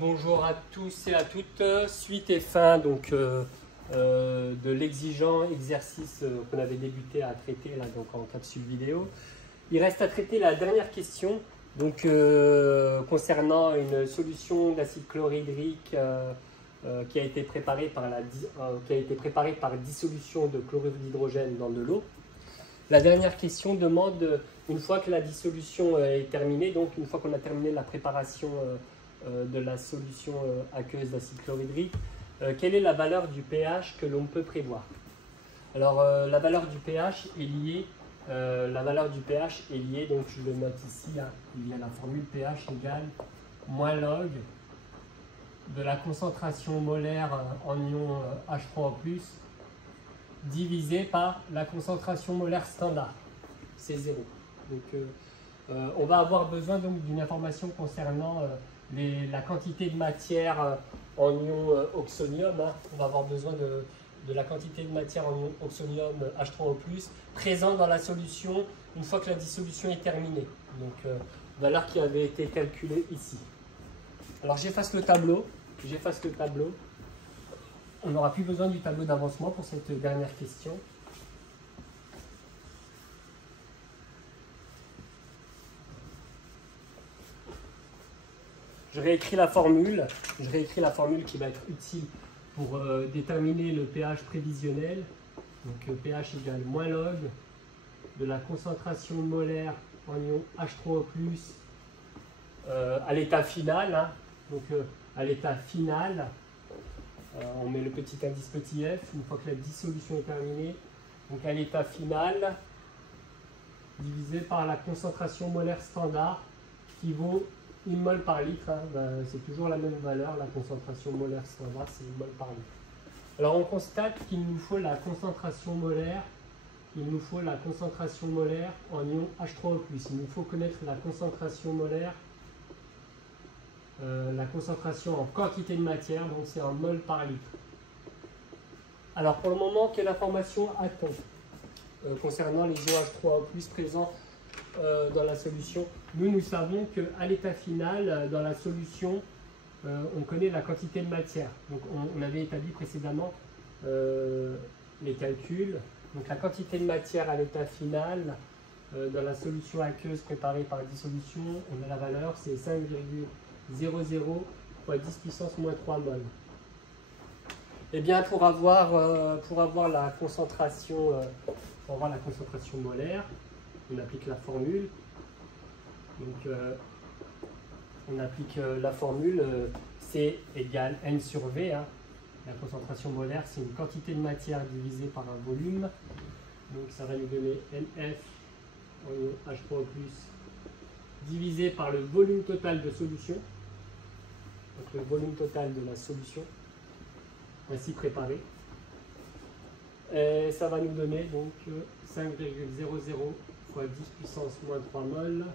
Bonjour à tous et à toutes. Suite et fin de l'exigeant exercice qu'on avait débuté à traiter là, en capsule vidéo. Il reste à traiter la dernière question concernant une solution d'acide chlorhydrique qui a été préparée par dissolution de chlorure d'hydrogène dans de l'eau. La dernière question demande, une fois que la dissolution est terminée, donc une fois qu'on a terminé la préparation de la solution aqueuse d'acide chlorhydrique, quelle est la valeur du pH que l'on peut prévoir? Alors la valeur du pH est liée, donc je le note ici, là, il y a la formule pH égale moins log de la concentration molaire en ion H3O+, divisé par la concentration molaire standard, c'est 0. Donc on va avoir besoin d'une information concernant la quantité de matière en ion oxonium. On va avoir besoin de la quantité de matière en ion oxonium H3O+, présent dans la solution une fois que la dissolution est terminée. Donc valeur qui avait été calculée ici. Alors j'efface le tableau. On n'aura plus besoin du tableau d'avancement pour cette dernière question. Je réécris la formule qui va être utile pour déterminer le pH prévisionnel. Donc pH égale moins log de la concentration molaire en ion H3O+, à l'état final. À l'état final, on met le petit indice petit f une fois que la dissolution est terminée. Donc à l'état final, divisé par la concentration molaire standard qui vaut 1 mol par litre. C'est toujours la même valeur, la concentration molaire standard, c'est 1 mol par litre. Alors on constate qu'il nous faut la concentration molaire, en ion H3O+. Il nous faut connaître la concentration molaire, la concentration en quantité de matière, donc c'est en mol par litre. Alors pour le moment, quelle information a-t-on concernant les ions H3O+ présents dans la solution? Nous savons qu'à l'état final, dans la solution, on connaît la quantité de matière. Donc on avait établi précédemment les calculs. Donc la quantité de matière à l'état final, dans la solution aqueuse préparée par dissolution, on a la valeur, c'est 5,00 fois 10 puissance moins 3 mol. Eh bien, pour avoir la concentration molaire, on applique la formule. Donc, on applique la formule C égale N sur V. La concentration molaire, c'est une quantité de matière divisée par un volume. Donc, ça va nous donner NF en ion H3O+, divisé par le volume total de solution. Donc, le volume total de la solution ainsi préparée. Et ça va nous donner donc 5,00 fois 10 puissance moins 3 mol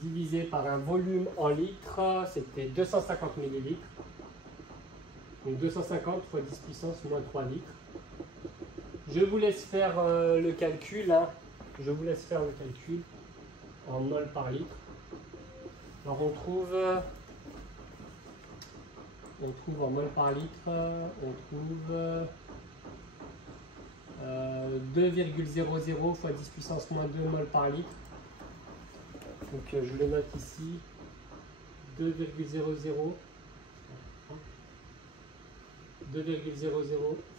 divisé par un volume en litres, c'était 250 millilitres. Donc 250 fois 10 puissance moins 3 litres. Je vous laisse faire le calcul. En mol par litre. Alors on trouve en mol par litre, on trouve 2,00 fois 10 puissance moins 2 mol par litre. Donc je le note ici, 2,00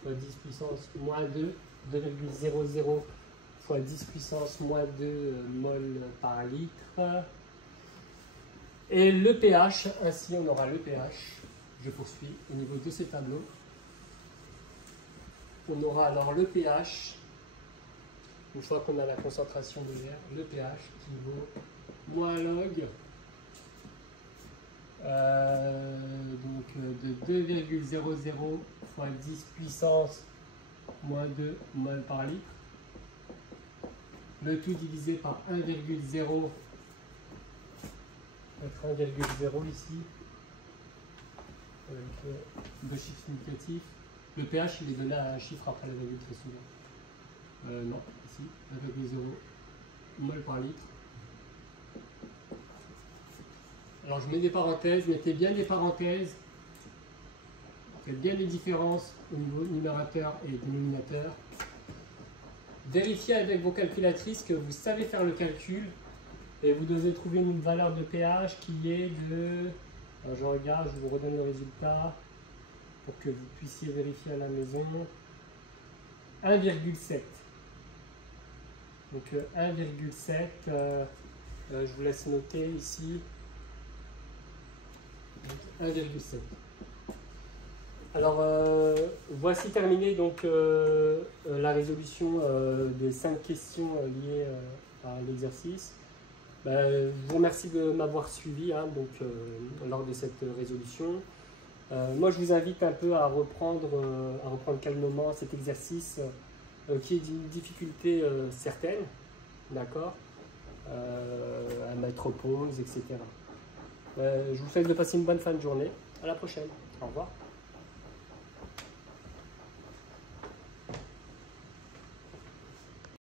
fois 10 puissance moins 2, 2,00 fois 10 puissance moins 2 mol par litre. Et le pH, ainsi on aura le pH. Je poursuis au niveau de ces tableaux. On aura alors le pH, une fois qu'on a la concentration de l'air, le pH qui vaut moins log de 2,00 fois 10 puissance moins 2 mol par litre. Le tout divisé par 1,0, mettre 1,0 ici, avec deux chiffres significatifs. Le pH, il est donné à un chiffre après la virgule très souvent. Non, ici, 1,0 mol par litre. Alors je mets des parenthèses, mettez bien des parenthèses. Faites bien les différences au niveau numérateur et dénominateur. Vérifiez avec vos calculatrices que vous savez faire le calcul et vous devez trouver une valeur de pH qui est de... Alors je regarde, je vous redonne le résultat pour que vous puissiez vérifier à la maison. 1,7. Donc 1,7, je vous laisse noter ici. 1,7. Alors voici terminé donc la résolution des 5 questions liées à l'exercice. Je vous remercie de m'avoir suivi donc, lors de cette résolution. Moi je vous invite un peu à reprendre calmement cet exercice qui est d'une difficulté certaine, d'accord, à mettre au pause, etc. Je vous souhaite de passer une bonne fin de journée. À la prochaine. Au revoir.